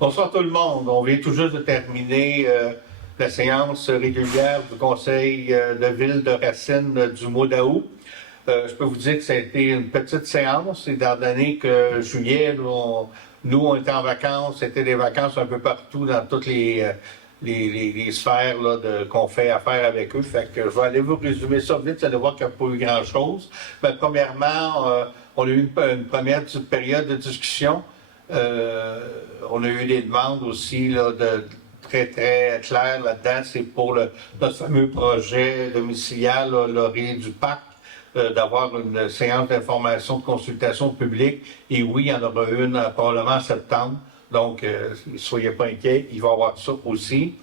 Bonsoir tout le monde. On vient tout juste de terminer la séance régulière du Conseil de ville de Racine du mois d'août. Je peux vous dire que ça a été une petite séance, étant donné que juillet, nous, on était en vacances, c'était des vacances un peu partout dans toutes les sphères qu'on fait affaire avec eux. Fait que je vais aller vous résumer ça vite, vous allez voir qu'il n'y a pas eu grand-chose. Ben, premièrement, on a eu une première petite période de discussion. On a eu des demandes aussi là, très claires là-dedans. C'est pour notre fameux projet domiciliaire, l'orée du parc, d'avoir une séance d'information, de consultation publique. Et oui, il y en aura une probablement en septembre. Donc, ne soyez pas inquiets, il va y avoir ça aussi.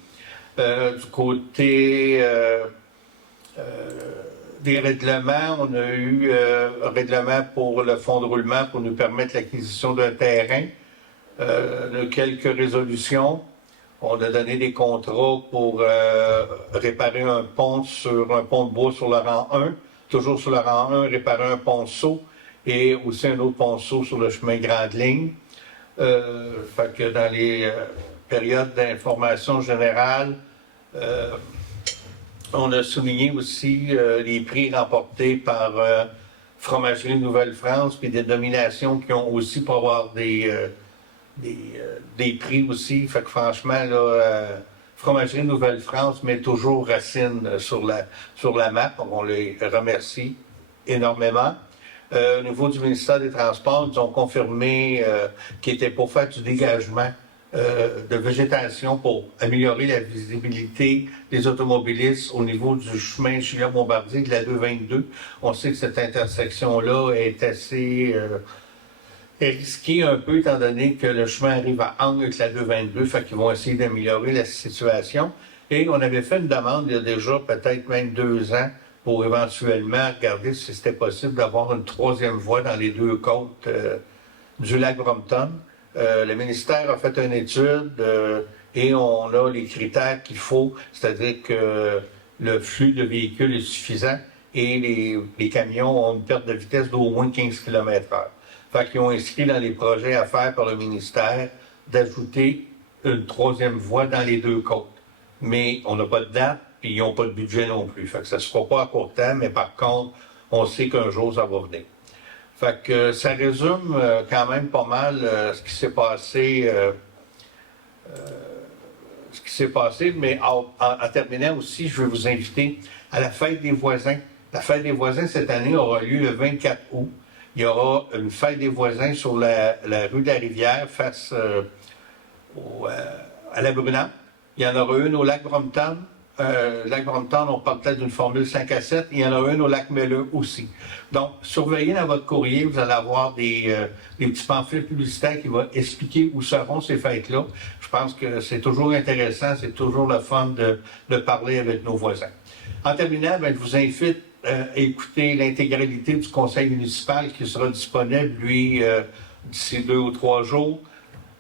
Du côté des règlements, on a eu un règlement pour le fonds de roulement pour nous permettre l'acquisition d'un terrain. On a quelques résolutions. On a donné des contrats pour réparer un pont de bois sur le rang 1. Toujours sur le rang 1, réparer un ponceau et aussi un autre ponceau sur le chemin Grande Ligne. Fait que dans les périodes d'information générale, on a souligné aussi les prix remportés par Fromagerie Nouvelle-France, puis des nominations qui ont aussi pour avoir des prix aussi. Fait que franchement, là, Fromagerie Nouvelle-France met toujours Racine sur la map. On les remercie énormément. Au niveau du ministère des Transports, ils ont confirmé qu'ils étaient pour faire du dégagement de végétation pour améliorer la visibilité des automobilistes au niveau du chemin Julien-Bombardier de la 222. On sait que cette intersection-là est assez risquée un peu, étant donné que le chemin arrive à angle avec la 222, fait qu'ils vont essayer d'améliorer la situation. Et on avait fait une demande il y a déjà peut-être même 2 ans pour éventuellement regarder si c'était possible d'avoir une 3e voie dans les 2 côtes du lac Brompton. Le ministère a fait une étude et on a les critères qu'il faut, c'est-à-dire que le flux de véhicules est suffisant et les camions ont une perte de vitesse d'au moins 15 km/h. Fait qu'ils ont inscrit dans les projets à faire par le ministère d'ajouter une 3e voie dans les 2 côtes. Mais on n'a pas de date, puis ils n'ont pas de budget non plus. Fait que ça ne se fera pas à court terme, mais par contre, on sait qu'un jour, ça va venir. Fait que ça résume quand même pas mal ce qui s'est passé. Mais en terminant aussi, je veux vous inviter à la fête des voisins. La fête des voisins, cette année, aura lieu le 24 août. Il y aura une fête des voisins sur la rue de la Rivière, face à la Brunante. Il y en aura une au lac Brompton. Lac Brompton, on parle peut-être d'une formule 5-7. Il y en aura une au lac Melleux aussi. Donc, surveillez dans votre courrier, vous allez avoir des petits pamphlets publicitaires qui vont expliquer où seront ces fêtes-là. Je pense que c'est toujours intéressant, c'est toujours le fun de parler avec nos voisins. En terminant, je vous invite à écouter l'intégralité du conseil municipal qui sera disponible, lui, d'ici 2 ou 3 jours.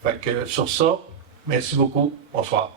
Fait que sur ça, merci beaucoup. Bonsoir.